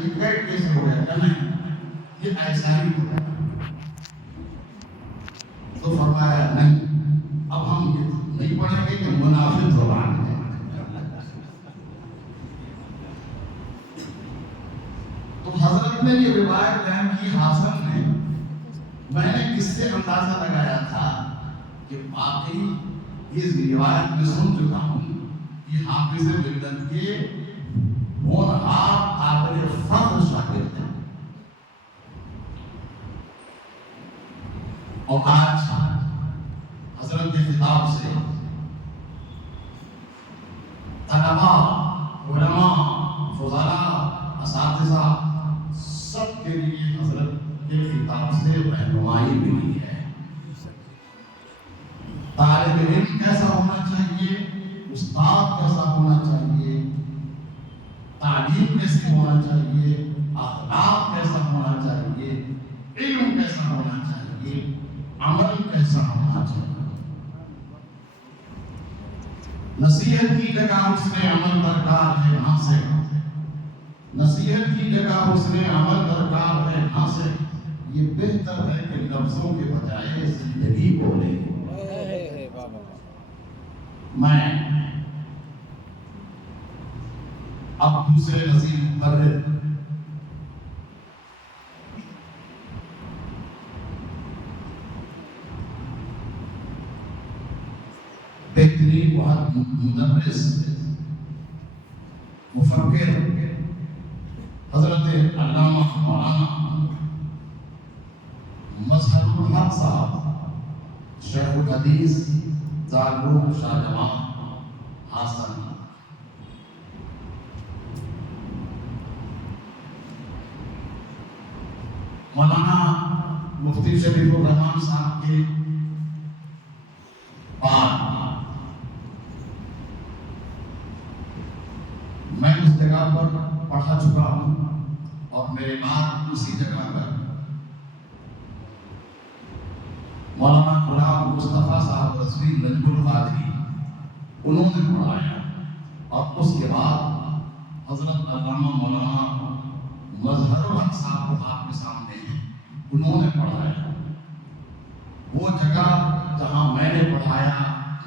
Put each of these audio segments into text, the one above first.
یہ گیٹ کیسے ہو گیا؟ نہیں، یہ ایسا ہی ہو گیا۔ تو فرمایا نہیں، اب ہم یہ نہیں پڑھیں گے کہ منافق زبان ہے۔ تو حضرت نے یہ روایت بیان کی حاصل میں، میں نے کس سے اندازہ لگایا تھا کہ واقعی اس روایت میں سن چکا ہوں کہ حافظ ملت کے ہونہار قابل فخر شاگرد ہیں، اور آج حضرت کے خطاب سے طلباء، علماء، فضلاء، اساتذہ سب کے لیے حضرت کے خطاب سے رہنمائی ملی ہے۔ طالب علم کیسا ہونا چاہیے، استاد کیسا ہونا چاہیے، تعلیم کیسے ہونا چاہیے، اخلاق کیسا ہونا چاہیے، علم کیسا ہونا چاہیے، عمل کیسا ہونا چاہیے۔ نصیحت کی جگہ اس نے عمل درکار ہے نہ سے، نصیحت کی جگہ اس نے عمل درکار ہے نہ سے، یہ بہتر ہے کہ لفظوں کے بجائے زندگی بولے۔ میں اب دوسرے نظیر مقرر بہترین مدرس، مفکر حضرت علامہ مولانا مظہر الحق صاحب، شیخ الحدیث دارالعلوم شاہ جماع حسن، مولانا مفتی شریف الرحمان صاحب کے بعد میں اس جگہ پر پڑھا چکا ہوں، اور میرے بعد اسی جگہ پر مولانا غلام مصطفیٰ صاحب رضوی نجم القادری انہوں نے پڑھایا، اور اس کے بعد حضرت علامہ مولانا مظہر الحق صاحب کو آپ کے سامنے ہیں، انہوں نے پڑھایا۔ وہ جگہ جہاں میں نے پڑھایا،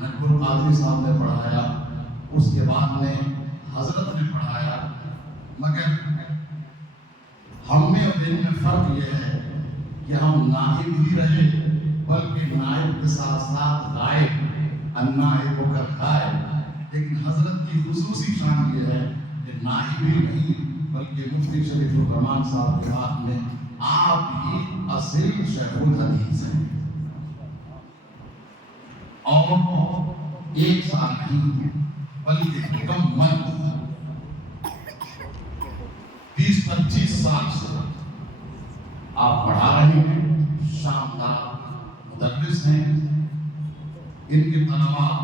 نجم القادری صاحب نے پڑھایا، اس کے بعد میں حضرت نے پڑھایا، مگر ہم میں اور ان میں فرق یہ ہے کہ ہم نائب ہی رہے، بلکہ نائب کے ساتھ ساتھ غائب، النائب کالغائب۔ لیکن حضرت کی خصوصی شان یہ ہے کہ نائب ہی نہیں، بلکہ مفتی شریف الرحمان صاحب کے ہاتھ میں آپ ہی اصل شیخ الحدیث ہیں، اور ایک سال نہیں بلکہ مکمل 20-25 سال سے آپ پڑھا رہے ہیں، شاندار مدرس ہیں۔ ان کے طلباء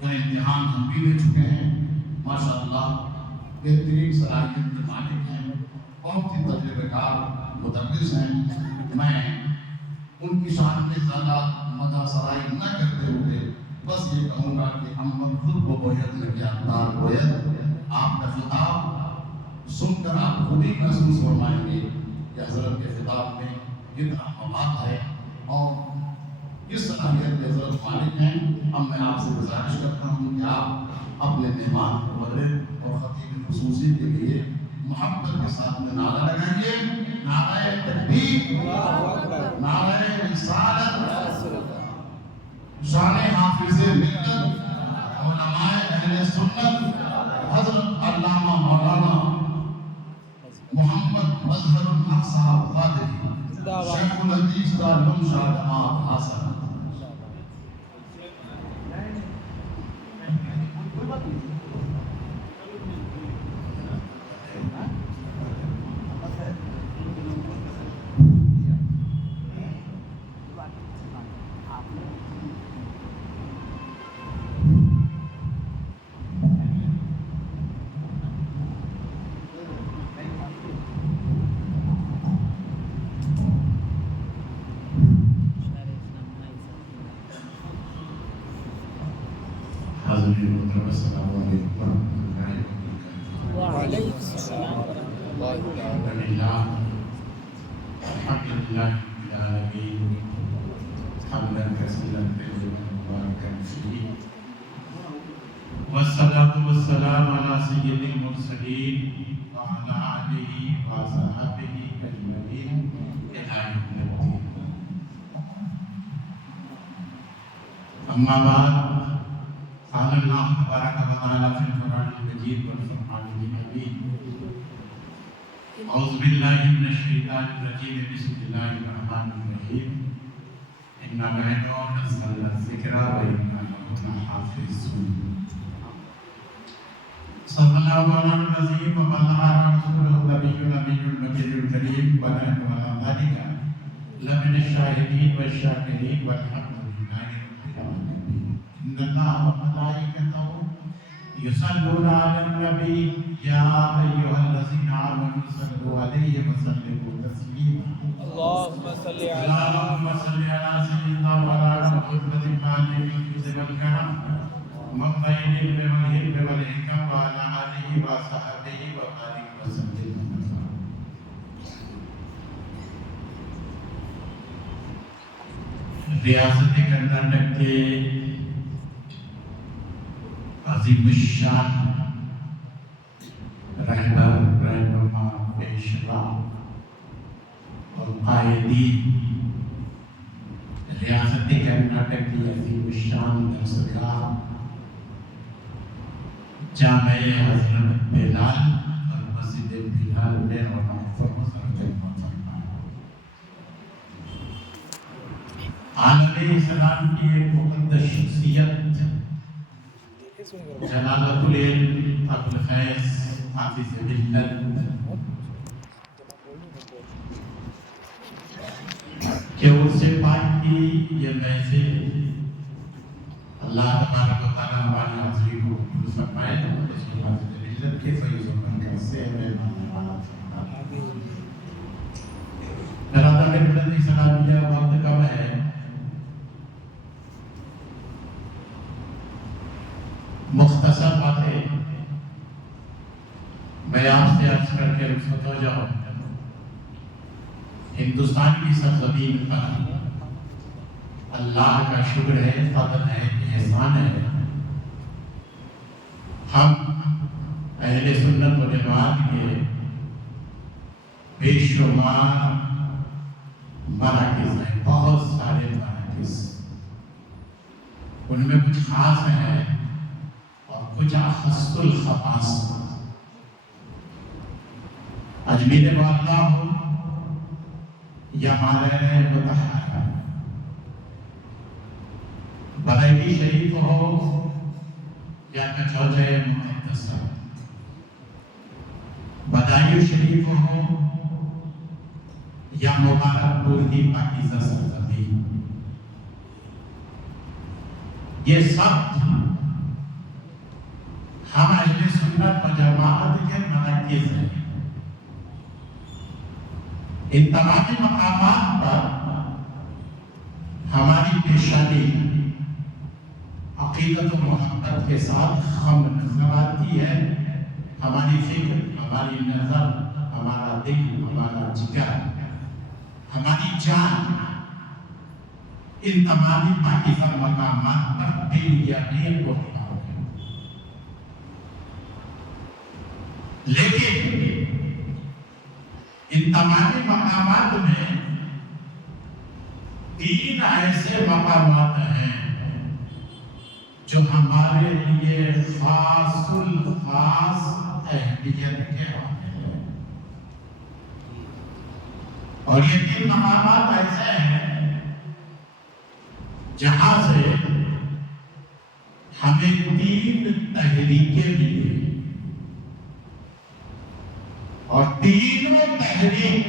کا امتحان ہم بھی لے چکے ہیں، ماشاءاللہ بہترین صلاحیت کے مالک ہیں، بہت ہی تجربہ کار مدرس ہیں۔ میں ان کی شان میں زیادہ مدح سرائی نہ کرتے ہوئے بس یہ کہوں گا کہ ہم خود کو بویت میں کیا تار بویت، آپ کا خطاب سن کر آپ خود ہی محسوس فرمائیں گے کہ حضرت کے خطاب میں کتنا مواد ہے اور کس صلاحیت کے حضرت مالک ہیں۔ اب میں آپ سے گزارش کرتا ہوں کہ آپ اپنے مہمان مبرر اور خطیب خصوصی کے لیے محبت کے ساتھ میں نعرہ لگائیے، نعرہ تکبیر، نعرہ رسالت، شان حافظ ملت، علماء اہل سنت حضرت علامہ مولانا محمد مظہر الحق صاحب قادری، شیخ الحدیث دارالعلوم شاہ جماع حسن۔ لله الحمد لله رب العالمين حمدا كثيرا طيبا مباركا فيه والصلاة والسلام على سيد المرسلين وعلى آله وصحبه أجمعين إلى يوم الدين. أما بعد قال الله تبارك وتعالى في القرآن المجيد والفرقان الحميد أعوذ بالله من الشيطان الرجيم بسم الله الرحمن الرحيم إنا نحن نزلنا الذكر وإنا له لحافظون. صلى الله على النبي وبلغ رسوله النبي المجيد الكريم ونحن على ذلك لمن الشاهدين والشاكرين والحمد لله رب العالمين. إن الله وملائكته يصلون على النبي يا أيها الذين آمنوا صلوا عليه وسلموا تسليما. اللهم صل على سيدنا مولانا محمد وعلى آله والكرم من بين العلم والحكم وعلى آله وصحبه وبارك وسلم. ریاست کرناٹک کے عظیم الشان رہبر رہنما پیشوا اور قائدین ریاست کرناٹک کی عظیم الشان درسگاہ جامع حضرت بلال اور مسجد بلال میں عالم اسلام کی ایک مقدس شخصیت جلالت العلم ابوالفیض حافظ ملت کہ اس سے بات کی یہ محفل اللہ تبارک و تعالیٰ ہماری حاضری کو قبول فرمائے اور اس کے بعد ملت کے فیض و برکت سے مہمان نوازا فرمائے. برادر ملت اسلامیہ وقت کم ہے، مختصر باتیں میں آپ سے عرض کر کے رخصت ہو جاؤں. ہندوستان کی سرزمین پر اللہ کا شکر ہے، فضل ہے، احسان ہے. ہم اہل سنت و جماعت کے بے شمار مراکز ہیں، بہت سارے مراکز. ان میں کچھ خاص ہیں اور کچھ اخص الخواص. اجمیر معلیٰ ہو یا مالین مطہرہ، بریلی شریف ہو یا کچوجہ مقدسہ، بدایو شریف ہو یا مبارک پور کی پاکیزہ سرزمین، یہ سب ہم اہل سنت و جماعت کے مراکز ہیں. ان تمامی مقامات پر ہماری پیشانی عقیدت و محبت کے ساتھ خم نظر آتی ہے. ہماری فکر، ہماری نظر، ہمارا دل، ہمارا جگر، ہماری جان ان تمامی پاکیزہ مقامات پر دل یقین کو لیکن ان تمامی مقامات میں تین ایسے مقامات ہیں جو ہمارے لیے خاص الخاص اہمیت کے حامل ہیں. اور یہ تین مقامات ایسے ہیں جہاں سے ہمیں تین تحریکیں ملی اور تینوں تحریک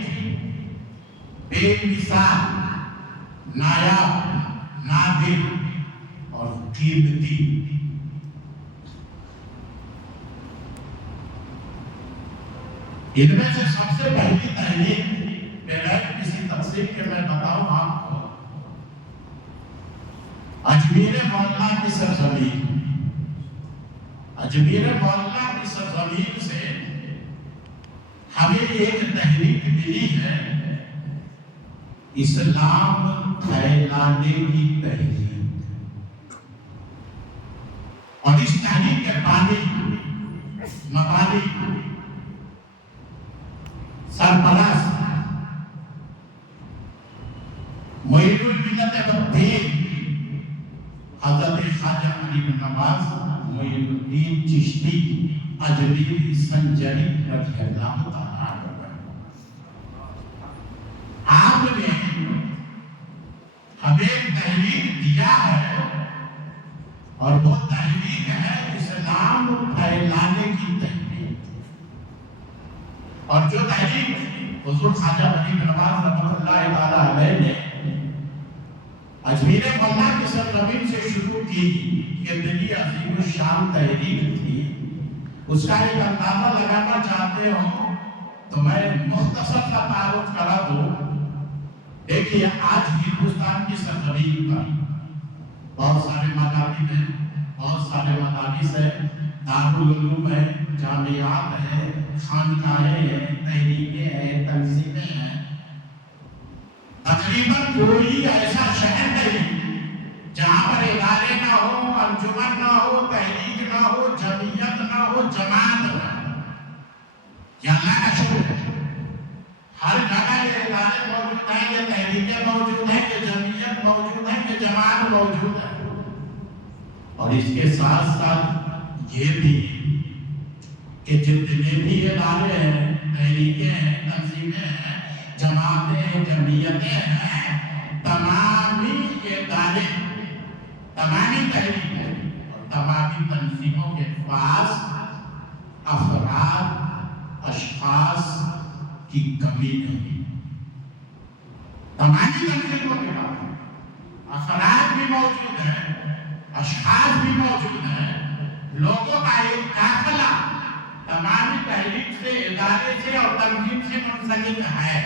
بے مثال، نایاب، نادر اور قیمتی. ان میں سے سب سے پہلی تحریک بغیر کسی تفصیل کے میں بتاؤں آپ کو، اجمیر معلیٰ کی سرزمین، اجمیر معلیٰ کی سرزمین سے ہمیں ایک تحریک ملی ہے اسلام پھیلانے کی تحریک، اور اس تحریک کے بانی مبانی سرپرست معید الملت والدین حضرت خواجہ علی بن نواز معید الدین چشتی اجمیری سنجری رضی اللہ تعالیٰ عنہ۔ آپ نے ہمیں تحریک دیا ہے، اور وہ تحریک ہے اسلام پھیلانے کی تحریک، اور جو تحریک حضور خواجہ علی بن نواز رحمۃ اللہ تعالیٰ علیہ نے اجمیر مولا کی سرزمین سے شروع کی، یہ دلی عظیم الشان تحریک تھی، اس کا ایک اندازہ لگانا چاہتے ہو تو میں مختصر سا تعارف کرا دوں۔ دیکھیے آج ہندوستان کی سرزمین پر بہت سارے مذاہب ہیں، بہت سارے مدارس ہیں، دارالعلوم ہیں، جامعات ہیں، خانقاہیں ہیں، تحریکیں ہیں، تنظیمیں ہیں۔ تقریباً کوئی ایسا شہر نہیں جہاں پر ادارے نہ ہو، انجمن نہ ہو، تحریک نہ ہو، جمعیت نہ ہو، جماعت نہ ہو۔ یہ اللہ کا شکر ہے، ہر جگہ یہ ادارے موجود ہیں، یہ تحریکیں موجود ہیں، یہ جمعیت موجود ہے، یہ جماعت موجود ہے۔ اور اس کے ساتھ ساتھ یہ بھی کہ جتنے بھی ادارے ہیں، تحریکیں ہیں، تنظیمیں ہیں، جماعتیں ہیں، جمعیتیں ہیں، تمامی ادارے، تمامی تحریکیں اور تمامی تنظیموں کے پاس افراد، اشخاص کی کمی نہیں۔ تمامی تنظیموں کے پاس افراد بھی موجود ہیں، اشخاص بھی موجود ہیں، لوگوں کا ایک داخلہ تمامی تحریک سے، ادارے سے اور تنظیم سے منسلک ہے۔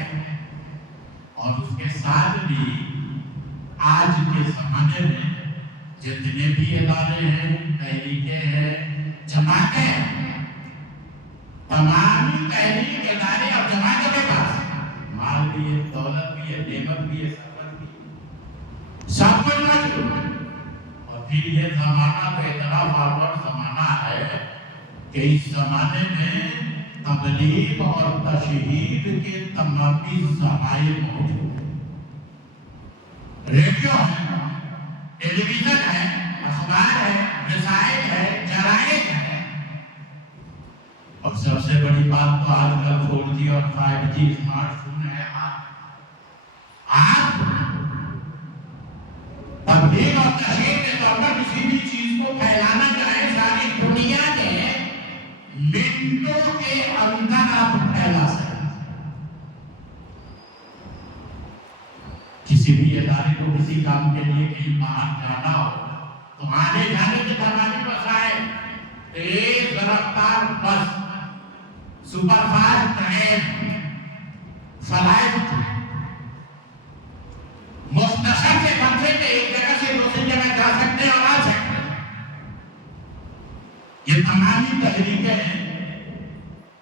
اور اس کے ساتھ بھی آج کے زمانے میں جتنے بھی ادارے ہیں، تحریکیں ہیں، جماعتیں ہیں، تمامی تحریک، ادارے اور جماعتوں کے پاس مال بھی ہے، دولت بھی ہے، نعمت بھی ہے، ثروت بھی ہے، سب کچھ موجود ہے۔ اور پھر یہ زمانہ تو اتنا فارورڈ زمانہ ہے کہ اس زمانے میں تبلیغ اور تشہیر کے تمامی ذرائع موجود ہیں۔ ریڈیو ہے، ٹیلی ویژن ہے، اخبار ہے، رسائل ہے، جرائد ہے، اور سب سے بڑی بات تو آج کل 4G اور 5G اسمارٹ فون ہے۔ آپ تبلیغ اور تشہیر کے طور پر کسی بھی چیز کو پھیلانا چاہیں ساری دنیا میں منٹوں کے اندر آپ پھیلا سکتے ہیں۔ کسی بھی ادارے کو کسی کام کے لیے کہیں باہر جانا ہو تو آنے جانے کے تمامی وسائل، تیز رفتار بس، سپر فاسٹ ٹرین، فلائٹ، مختصر سے بندے میں ایک جگہ سے دوسری جگہ جا سکتے ہیں اور آ سکتے ہیں۔ یہ تمامی تحریکیں ہیں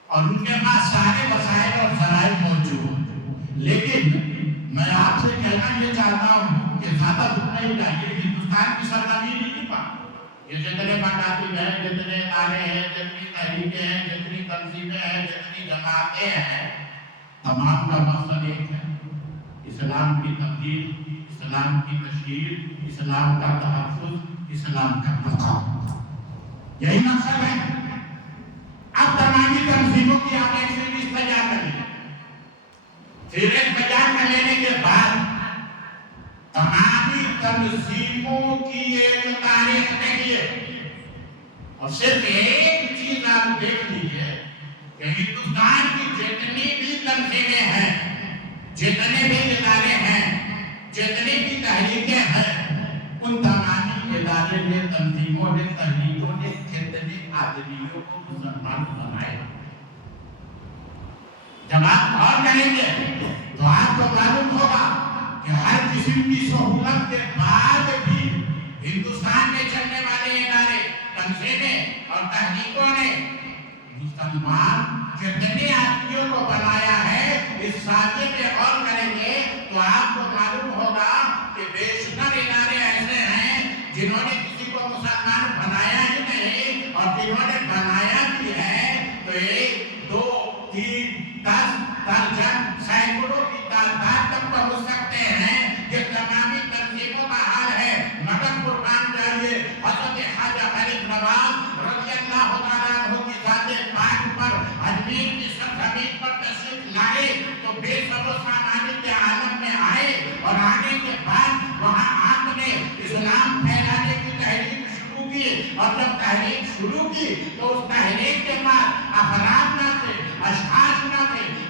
اور ان کے پاس سارے وسائل اور ذرائع موجود ہیں۔ لیکن میں آپ سے کہنا یہ چاہتا ہوں کہ زیادہ دور نہیں جائیے، ہندوستان کی سرزمین نہیں پا، یہ جتنے مکاتب ہیں، جتنے ادارے ہیں، جتنی تحریکیں ہیں، جتنی تنظیمیں ہیں، جتنی جماعتیں ہیں، تمام کا مقصد ایک ہے: اسلام کی تبلیغ، اسلام کی تشہیر، اسلام کا تحفظ، اسلام کا بقا۔ یہی مقصد ہے۔ اب تمامی تنظیموں کی آپ ایک فہرست تیار کر لیں۔ فہرست تیار کر لینے کے بعد تمامی تنظیموں کی ایک تاریخ دیکھیے، اور صرف ایک چیز آپ دیکھ لیجیے کہ ہندوستان کی جتنی بھی تنظیمیں ہیں، جتنے بھی ادارے ہیں، جتنی بھی تحریکیں ہیں، ان تمامی ادارے نے، تنظیموں نے، تحریکوں نے کتنے آدمیوں کو مسلمان بنائے۔ جب آپ غور کریں گے تو آپ کو معلوم ہوگا کہ ہر قسم کی سہولت کے بعد بھی ہندوستان میں چلنے والے ادارے، تنظیمیں اور تحریکوں نے مسلمان کتنے آدمیوں کو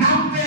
90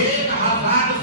1000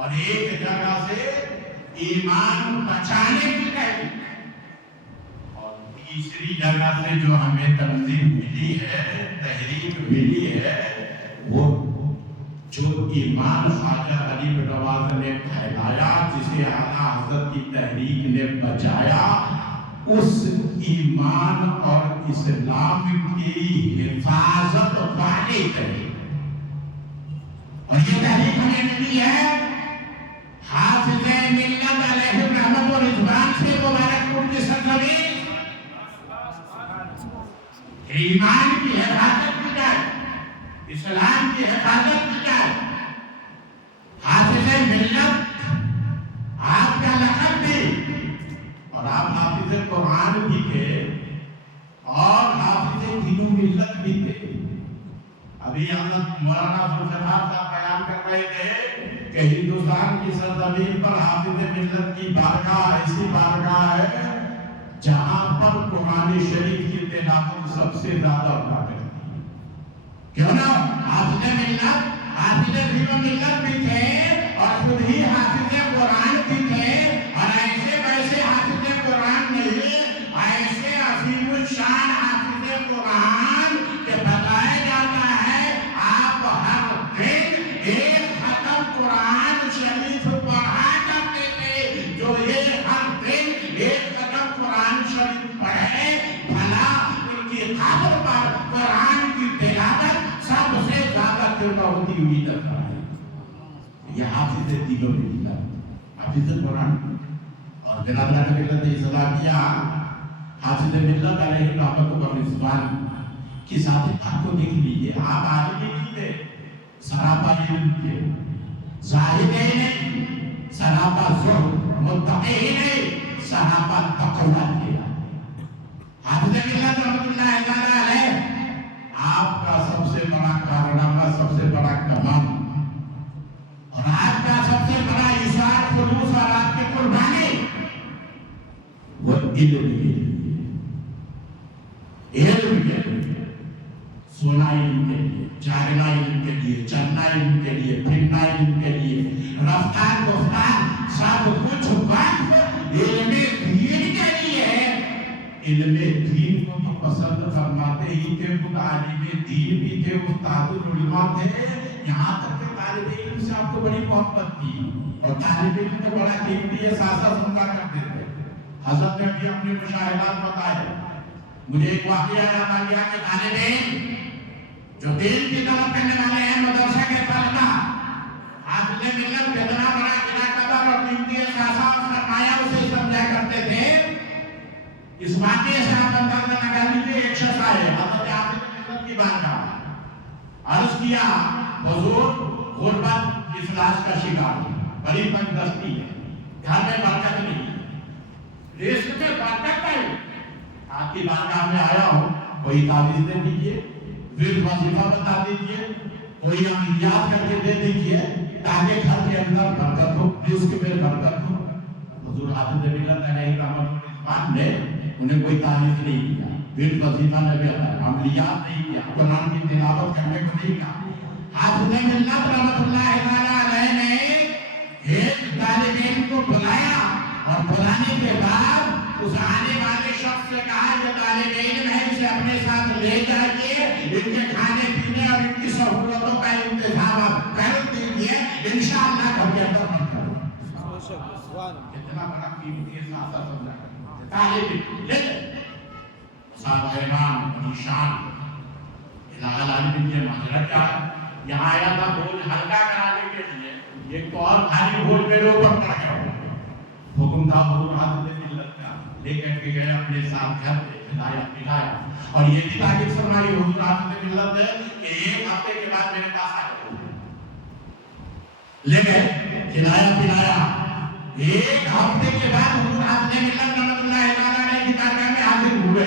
اور ایک جگہ سے ایمان بچانے کی تحریک، اور تیسری جگہ سے جو ہمیں تنظیم ملی ہے، تحریک ملی ہے، وہ جو ایمان خواجہ غریب نواز نے پھیلایا، جسے اعلیٰ حضرت کی تحریک نے بچایا، اس ایمان اور اسلام کی حفاظت والی تحریک، اور یہ تحریک ہمیں ملی ہے حافظ ملت علیہ الرحمت و رضوان سے مبارک پور کی سرزمین، ایمان کی حفاظت کی جائے، اسلام کی حفاظت کی جائے۔ حافظ ملت آپ کا لقب بھی، اور آپ حافظ قرآن بھی تھے اور حافظ دین و ملت بھی تھے۔ ابھی حضرت مولانا عبدالفتاح صاحب بیان کر رہے تھے کہ ہندوستان کی سرزمین پر حافظ ملت کی بارگاہ ایسی بارگاہ ہے جہاں پر قرآن شریف کی تلاوت سب سے زیادہ ہوتا ہے۔ کیوں نہ حافظ ملت حافظ دین و ملت بھی تھے اور خود ہی حافظ قرآن بھی تھے، اور ایسے ویسے حافظ قرآن نہیں، ایسے عظیم الشان حافظ قرآن کہ بتایا جاتا ہے آپ ہر دن ایک ختم قرآن شریف پڑھا کرتے تھے، جو یہ ہر دن ایک ختم قرآن شریف پڑھے بھلا ان کی قبر پر قرآن کی تلاوت سب سے زیادہ کیوں نہ ہوتی ہوئی نظر آئی۔ یہ حافظ دین و ملت، حافظ قرآن اور برادران ملت اسلامیہ حافظ ملت علیہ الرحمت و رضوان کی ذات کو دیکھ لیجیے۔ آپ عالم نہیں تھے، سراپا علم تھے، زاہد ہی نہیں، سراپا زہد، متقی ہی نہیں، سراپا تقوی تھے۔ حافظ ملت رحمت اللہ تعالی علیہ، آپ کا سب سے بڑا کارنامہ، سب سے بڑا کمال اور آپ کا سب سے بڑا اشاعت خلوص اور آپ کی قربانی وہ علم کے لیے، سونا علم کے لیے، جاگنا علم کے لیے، چلنا علم کے لیے، پھرنا علم کے لیے، رفتار گفتار سب کچھ وقف علم دین کے لیے۔ علم دین کو تو پسند فرماتے ہی تھے، خود عالم دین بھی تھے، استاد العلماء تھے، یہاں تک کہ طالب علم سے آپ کو بڑی محبت تھی، اور طالب علم کو بڑا قیمتی احساسہ سننا کرتے تھے۔ حضرت نے بھی اپنے مشاہدات بتائے۔ مجھے ایک واقعہ یاد آ گیا کہ طالب علم جو دین کی طلب کرنے والے ہیں، مدرسہ کے طلبہ، حافظ ملت کتنا بڑا قدر اور قیمتی احساسہ اور سرمایہ اسے سمجھا کرتے تھے۔ اس واقعے سے آپ اندازہ لگا لیجیے، ایک شخص آئے حضرت حافظ ملت کی بارگاہ، عرض کیا حضور غربت افلاس کا شکار، بڑی تنگدستی ہے، گھر میں برکت نہیں، رزق میں برکت نہیں، آپ کی بارگاہ میں آیا ہوں، کوئی تعویذ دے دیجیے، ورد وظیفہ بتا دیجیے، کوئی عملیات کر کے دے دیجیے تاکہ گھر کے اندر برکت ہو، رزق میں برکت ہو۔ حضور حافظ ملت علیہ الرحمت و رضوان نے انہیں کوئی تعویذ نہیں دیا، ورد وظیفہ نہیں دیا، عملیات نہیں کیا، قرآن کی تلاوت کرنے کو نہیں کہا۔ حافظ ملت رحمت اللہ تعالی علیہ نے ایک طالب علم کو بلایا، اور بلانے کے بعد اس آنے والے شخص سے کہا کہ طالب علم ہے، اسے اپنے ساتھ لے جائیے، ان کے کھانے پینے اور ان کی سہولتوں کا انتظام کر دیجیے، انشاءاللہ گھر کے اندر مت کرو۔ اتنا بڑا قیمتی احساسہ سمجھا طالب علم صاحب ایمان نشان الہ العالمین کے ماجرا کیا ہے؟ یہاں آیا تھا بوجھ ہلکا کرانے کے لیے، ایک تو اور بھاری بوجھ میرے اوپر پڑ گیا، حکم تھا حضور حافظ ملت کا، لے کر کے گئے اپنے ساتھ گھر پہ، کھلایا پلایا، اور یہ بھی تاکید فرمائی حضور حافظ ملت نے کہ ایک ہفتے کے بعد میرے پاس آ جاؤ، لے گئے کھلایا پلایا۔ ایک ہفتے کے بعد حضور حافظ ملت رحمۃ اللہ تعالی کی بارگاہ میں حاضر ہوئے،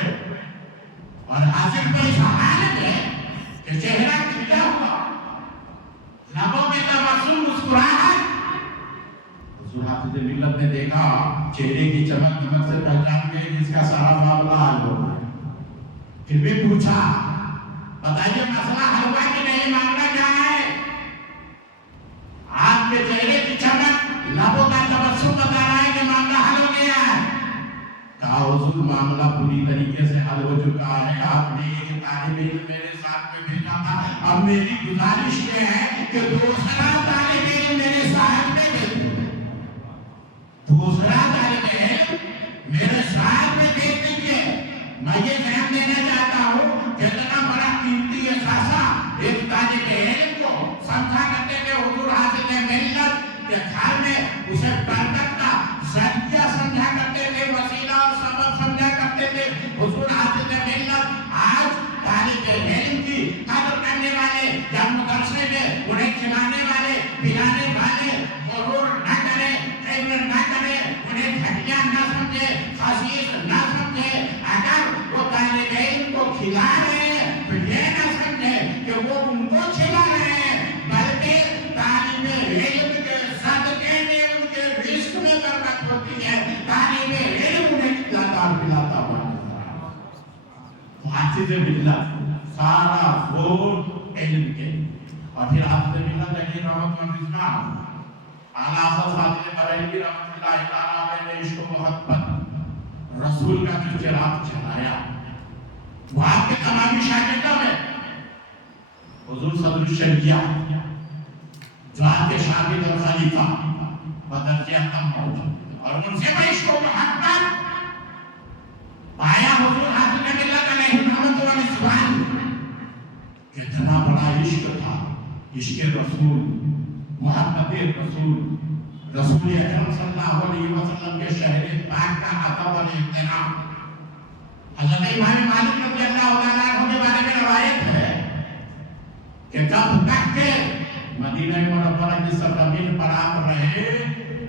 اور حاضر کو اس حالت ہے کہ چہرہ کھلا ہوا، لبوں میں تبسم، مسکراہٹ۔ حضور حافظ ملت نے دیکھا چہرے کی چمک دمک سے پہچان گئے جس کا سارا معاملہ حل ہو گیا۔ پھر بھی پوچھا بتائیے مسئلہ حل ہوا کہ نہیں، معاملہ کیا ہے؟ آپ کے چہرے کی چمک حل ہو چکا ہے. آپ نے ایک طالب علم میرے ساتھ میں بھیجا تھا. اب میری گزارش یہ ہے کہ دوسرا طالب علم میرے ساتھ میں بھیجو. دوسرا طالب علم میرے ساتھ میں بھیج دیجیے. میں یہ بیان دینا چاہتا ہوں کہ اتنا بڑا قیمتی اثاثہ ایک طالب علم کو سمجھا کرتے تھے حضور حاصل ملت کے گھر میں اسے برکت کا ذریعہ سمجھا کرتے تھے, وسیلہ اور سبب سمجھا کرتے تھے. حضور حاصل ملت آج طالب علم کی قدر کرنے والے یا مدرسے میں انہیں کھلانے والے پلانے والے غرور نہ کرے, علم نہ کرے, انہیں گھٹیا نہ سمجھے, خسیس نہ سمجھے. اگر وہ طالب علم کو کھلا رہے ہیں تو یہ نہ سمجھے کہ وہ ان کو کھلا رہے ہیں, بلکہ طالب علم کے صدقے میں ان کے رزق میں برکت ہوتی ہے. طالب علم انہیں کھلاتا اور پلاتا ہوا نظر آتا ہے. حافظ ملت سارا زور علم کے. اور پھر حافظ ملت علی رحمت و رضوان اعلیٰ حضرت فاضل بریلوی رحمۃ اللہ تعالیٰ علیہ نے عشق و محبت رسول کا جو چراغ چلایا وہ آپ کے تمامی شاگردوں میں حضور صدر الشریعہ جو آپ کے شاگرد اور خلیفہ بدرجہ کم موجود اور ان سے میں عشق و محبت پایا. حضور حاصل ملت علیہ رحمت و رضوان کتنا بڑا عشق تھا, عشق رسول, محبت رسول, رسول اکرم صلی اللہ علیہ وسلم کے شہر پاک کا ادب اور احترام. حضرت امام مالک رضی اللہ تعالیٰ عنہ کے بارے میں روایت ہے کہ جب تک کہ مدینہ منورہ کی سرزمین پر آپ رہے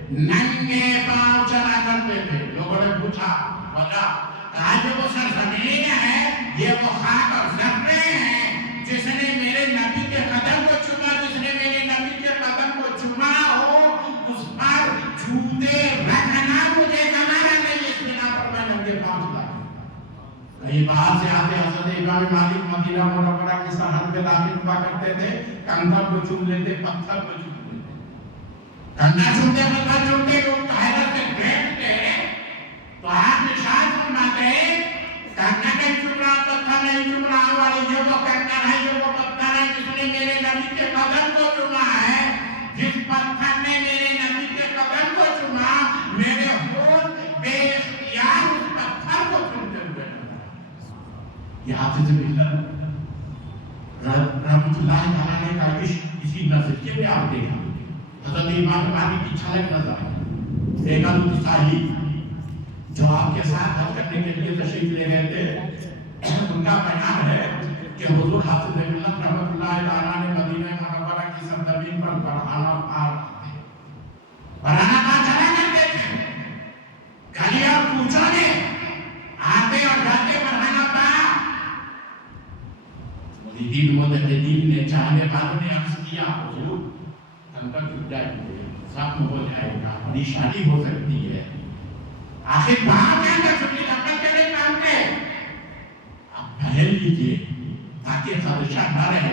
ننگے پاؤں چلا کرتے تھے. لوگوں نے پوچھا وجہ, کہا جو وہ سرزمین ہے یہ وہ خاک اور ذرے ہیں جس نے میرے نبی کے قدم کو چوما, جس نے میرے نبی کے قدم کو چوما ہو اس پر جوتے رکھنا مجھے گوارا نہیں. اس بنا پر میں ننگے پاؤں چلا. کئی بار سے آتے حضرت امام مالک مدینہ منورہ کی سرحد میں داخل ہوا کرتے تھے, کندھا کو چوم لیتے, پتھر کو چوم لیتے, کندھا چومتے, پتھر چومتے, وہ حیرت سے دیکھتے تو آپ نشان فرماتے کندھا نہیں چوم رہا, پتھر نہیں چوم رہا, والی یہ وہ کندھا ہے, یہ وہ پتھر ہے جس نے میرے نبی کے قدم کو چوما ہے. جس پتھر نے میرے نبی کے قدم کو چوما, میرے ہونٹ بے اختیار اس پتھر کو چومتے ہوئے. یہ حافظ ملت رحمت اللہ تعالیٰ کا عشق اسی نظریے میں آپ دیکھا. حضرت امام مالک کی چھلک نظر آئی. ایک عدد صاحب جو آپ کے ساتھ حج کرنے کے لیے تشریف لے گئے تھے, ان کا بیان ہے کہ حضور حافظ ملت رحمت اللہ تعالیٰ نے مدینہ منورہ کی سرزمین پر پڑھانا پار چلا کرتے تھے. گلی اور کوچوں میں آتے اور جاتے پڑھانا پار. مریدین متدین نے, چاہنے والوں نے عرض کیا حضور کنکر ٹوٹ جائے گا, زخم ہو جائے گا, پریشانی ہو سکتی ہے. آخر باہر کے اندر چھٹی نقل کرنے مانتے, آپ پہل لیجئے تاکہ خدشہ نہ رہے.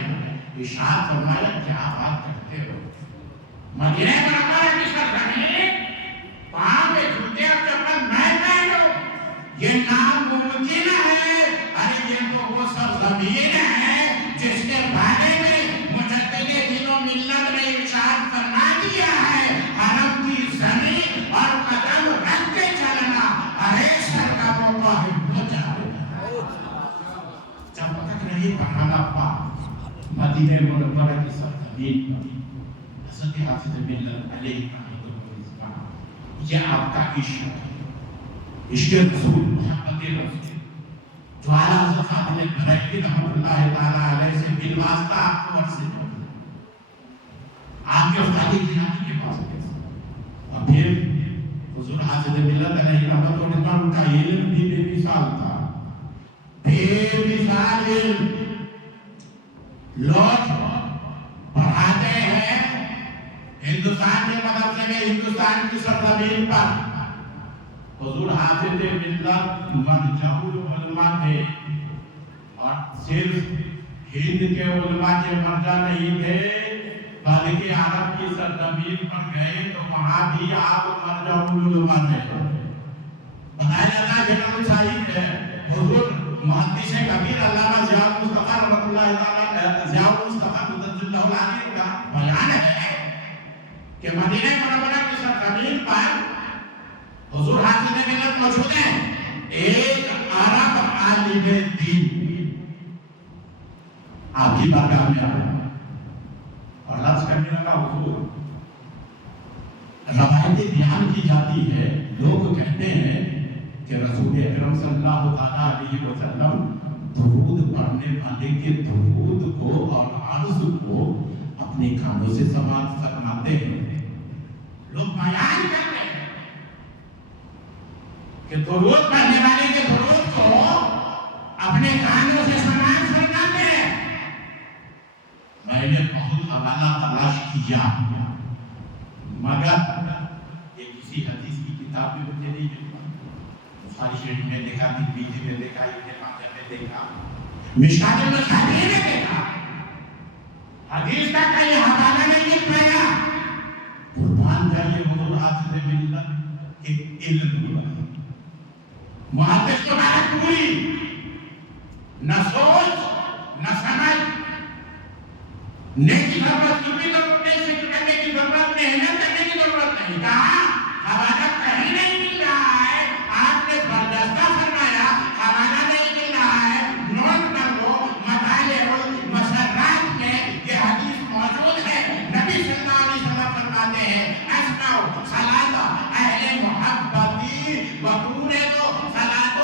ارشاد فرمایا کیا بات کرتے ہو, مدینہ منورہ کی سرزمین پاؤں میں جوتے اور چپل میں پہنوں, یہ ناممکن ہے. ارے یہ تو وہ سرزمین ہے جس کے بارے میں مجدد دین و ملت نے ارشاد فرما دیا ہے حرم کی زمین اور قدم رکھ کے چلنا ارے سر کا موقع ہو جائے. جب تک نہیں پڑھانا پا مدینہ منورہ کی سرزمین حضرت حافظ ملت علیہ یہ آپ کا عشق ہے, عشق رسول, محبت رسول, جو اعلیٰ حضرت فاضل بریلوی رحمۃ اللہ تعالیٰ علیہ سے بالواسطہ آپ کو ورثے میں آپ کے افرادی جنابی کے پاس گئے. اور پھر حضور حافظ ملت علیہ رحمت و رضوان کا علم بھی بے مثال تھا, بے مثال علم. لوگ پڑھاتے ہیں ہندوستان کے مدرسے میں, ہندوستان کی سرزمین پر. حضور حافظ ملت مرجع العلماء تھے اور صرف ہند کے علماء کے مرجع نہیں تھے بلکہ عرب کی سرزمین پر گئے تو وہاں بھی آپ مرجع العلماء تھے. بتایا جاتا ہے جنرل صاحب ہے حضور کبیر علامہ ضیاء المصطفیٰ رحمۃ اللہ تعالیٰ ضیاء المصطفیٰ مدد اللہ علیہ کا بیان ہے کہ مدینہ منورہ کی سرزمین پر حضور حاضر ملت موجود ہیں. ایک عرب عالم دین آپ کی بارگاہ میں آیا اور لفظ کرنے لگا حضور روایتیں بیان کی جاتی ہے. لوگ کہتے ہیں کہ رسول اکرم صلی اللہ تعالیٰ علیہ وسلم درود پڑھنے والے کے درود کو اور عرض کو اپنے کانوں سے سماعت فرماتے ہیں. لوگ بیان کرتے ہیں کہ درود پڑھنے والے کے درود کو اپنے کانوں سے سماعت فرماتے ہیں. میں نے بہت حوالہ تلاش کیا مگر یہ کسی حدیث کی کتاب میں مجھے نہیں ملا. بخاری شریف میں دیکھا, ترمذی میں دیکھا, ابن ماجہ میں دیکھا, مشکوٰۃ المصابیح میں دیکھا. حدیث کا کوئی حوالہ نہیں مل پایا. قربان جائیے حضور حاضر ملت کے علم پر محدث کو بات پوری نہ سوچ نہ سمجھ نیکی ضرورت کی ضرورت نہیں, فکر کرنے کی ضرورت نہیں, محنت کرنے کی ضرورت نہیں. کہا حوالہ کہیں نہیں مل رہا ہے. آپ نے برداشتہ فرمایا حوالہ نہیں مل رہا ہے. نوٹ کر لو مطالع المسرات میں یہ حدیث موجود ہے. نبی صلی اللہ علیہ وسلم فرماتے ہیں اسمعوا صلاۃ اہل محبتی وقولوا صلاۃ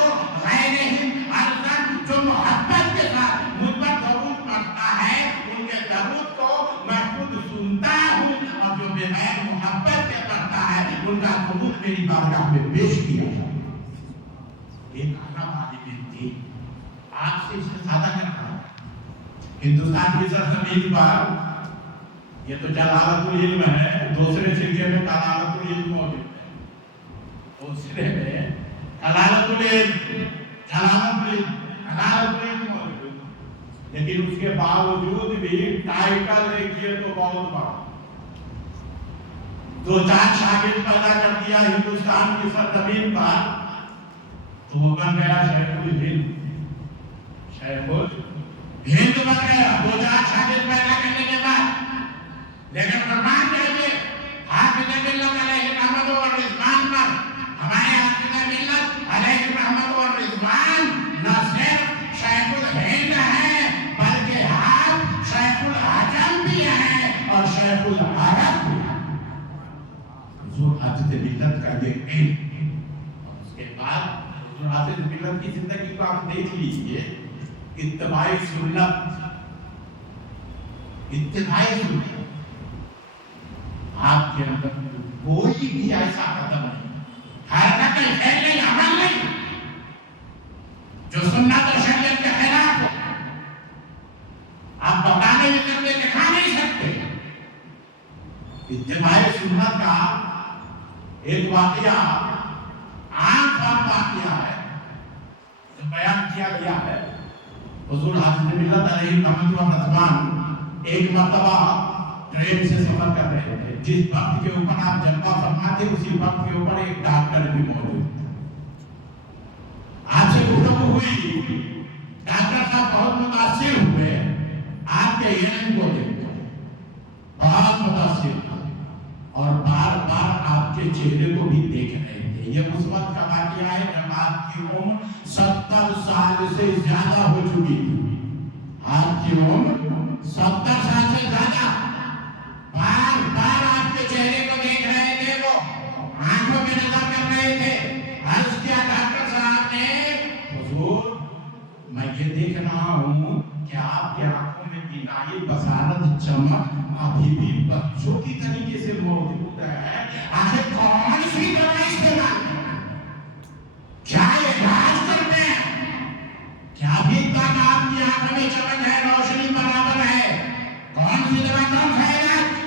غیرہم ارضاً. جو محبت کے ساتھ مجھ پر درود پڑھتا ہے ان کے درود کو میں خود سنتا ہوں, اور جو بغیر محبت کے پڑھتا ہے ان کا درود میری بارگاہ میں پیش کیا جاتا ہے. ایک عالم عالم تھی. آج سے اس سے زیادہ کرنا ہندوستان کی سرزمین پر یہ تو جلالت العلم ہے, دوسرے سرے میں کلالت العلم موجود ہے. دوسرے میں کلالت العلم, جلالت العلم, کلالت العلم موجود ہے. لیکن اس کے باوجود بھی ٹائٹل دیکھیے تو بہت بڑا. دو چار شاگرد پیدا کر دیا ہندوستان کی سرزمین پر تو وہ بن گیا شیخ الہند. شیخ الہند بن گیا دو چار شاگرد پیدا کرنے کے بعد. لیکن فرمان کہتے حافظ ملت علیہ رحمت و رضوان پر ہمارے حافظ ملت علیہ رحمت و رضوان نہ صرف شیخ الہند ہے بلکہ آپ شیخ العجم بھی ہیں اور شیخ العرب بھی ہیں. حضور حافظ ملت کا یہ علم. اور اس کے بعد حضور حافظ ملت کی زندگی کو آپ دیکھ لیجئے. اتباع سنت, اتباع سنت آپ کے اندر کوئی بھی ایسا قدم نہیں, حرکت فعل نہیں, عمل نہیں جو سنت و شریعت کے خلاف ہو. آپ بتانے میں کرتے دکھا نہیں سکتے. اتباع سنت کا ایک واقعہ عام واقعہ ہے جو بیان کیا گیا ہے. حضور حاضر ملت علیہ رحمت و رضوان ایک مرتبہ ٹرین سے سفر کر رہے تھے. جس وقت کے اوپر آپ جلوہ فرماتے اسی وقت کے اوپر ایک ڈاکٹر بھی موجود تھا. آپ سے گفتگو ہوئی, ڈاکٹر صاحب بہت متاثر ہوئے آپ کے علم کو دیکھ کر, بہت متاثر ہوئے اور بار بار آپ کے چہرے کو بھی دیکھ رہے تھے. یہ اس وقت کا واقعہ ہے جب آپ کی عمر 70 سال سے زیادہ ہو چکی تھی. آپ کی عمر 70 سال سے زیادہ. بار بار آپ کے چہرے کو دیکھ رہے تھے, وہ آنکھوں میں نظر کر رہے تھے. عرض کیا ڈاکٹر صاحب نے, حضور میں یہ دیکھ رہا ہوں کہ آپ کے آنکھوں میں بینائی, بصارت, چمک ابھی بھی بچوں کی طریقے سے موجود ہے. آخر کون سی دوا استعمال کرنا, کیا علاج کرتے ہیں, کیا ابھی تک آپ کی آنکھوں میں چمک ہے, روشنی برابر ہے, کون سی دوا کم ہے علاج؟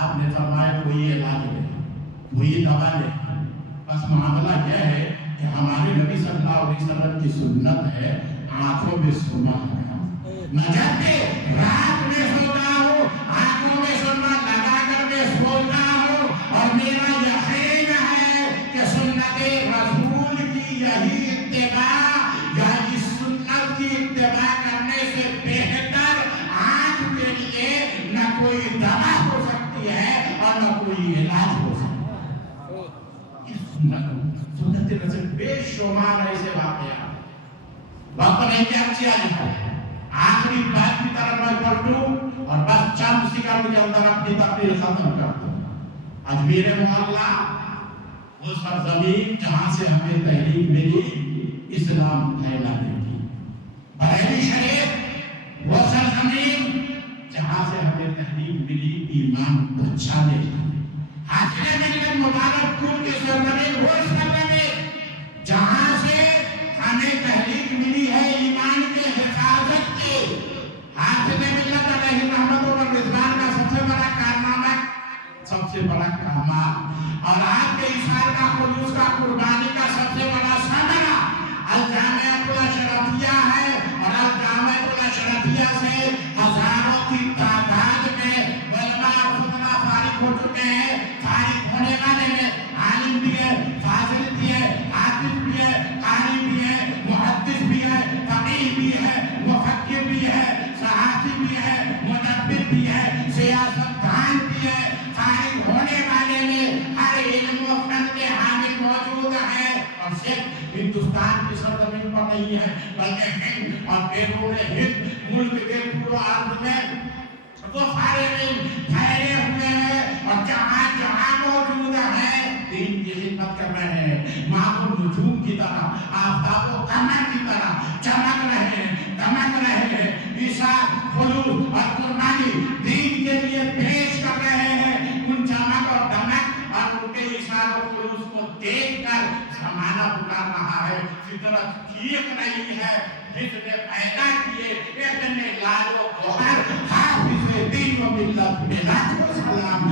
آپ نے فرمایا کوئی علاج نہیں, کوئی دوا نہیں, بس معاملہ یہ ہے کہ ہمارے نبی صلی اللہ علیہ وسلم کی سنت ہے آنکھوں میں سننا ہے. میں جب کہ رات میں سوتا ہوں آنکھوں میں سننا لگا کر میں سوتا ہوں, اور میرا یقین ہے کہ سنت رسول کی یہی اتباع یا اس سنت کی سنت رسول بے شمار ایسے واقعات وقت نہیں کہ ہم چیئے نہیں آخری بات کی طرف میں پلٹوں اور بس چند سیکنڈ کے اندر اپنی تقریر ختم کر دوں. اجمیر محلہ وہ سرزمین جہاں سے ہمیں تحریک ملی اسلام پھیلانے کی. بریلی شریف وہ سرزمین جہاں سے ہمیں تحریک ملی ایمان بچانے کی. حاضر ملت مبارک پور کی سرزمین وہ سرزمین جہاں سے ہمیں تحریک ملی ہے ایمان کے حفاظت کی. حاضر ملت علیہ رحمت و رضوان کا سب سے بڑا کارنامہ سب سے بڑا کمال اور آپ کے اشار کا خلوص کا قربانی کا سب سے بڑا ثمرہ الجامعہ الاشرفیہ ہے. اور الجامعہ الاشرفیہ سے ہزاروں کی تعداد میں علماء خطبہ فارغ ہو چکے ہیں. فارغ ہونے والے میں عالم بھی ہے, فاضل بھی ہے, حافظ بھی ہے, قاری بھی ہے, محدث بھی ہے, فقیہ بھی ہے, مفکر بھی ہے, صحافی بھی ہے, مدبر بھی ہے, سیاستدان بھی ہے. فارغ ہونے والے میں ہر علم و فن کے حامل موجود ہیں. اور صرف ہندوستان کی سرزمین پر نہیں ہے بلکہ ہند اور بیرون ہند ملک کے پورے عرض میں وہ فارغین پھیلے ہوئے ہیں اور جہاں جہاں موجود ہیں دین کی خدمت کر رہے ہیں. معمول نجوم کی طرح, آفتاب و قمر کی طرح چمک رہے ہیں, دمک رہے ہیں. عیسیٰ خلوص اور قربانی دین کے لیے پیش کر رہے ہیں. ان چمک اور دمک اور ان کے عیسیٰ و خلوص کو دیکھ کر زمانہ پکار رہا ہے. فطرت ٹھیک نہیں ہے. جس نے پیدا کیے اتنے لال و گوہر حافظ دین و ملت میں لاکھوں سلام.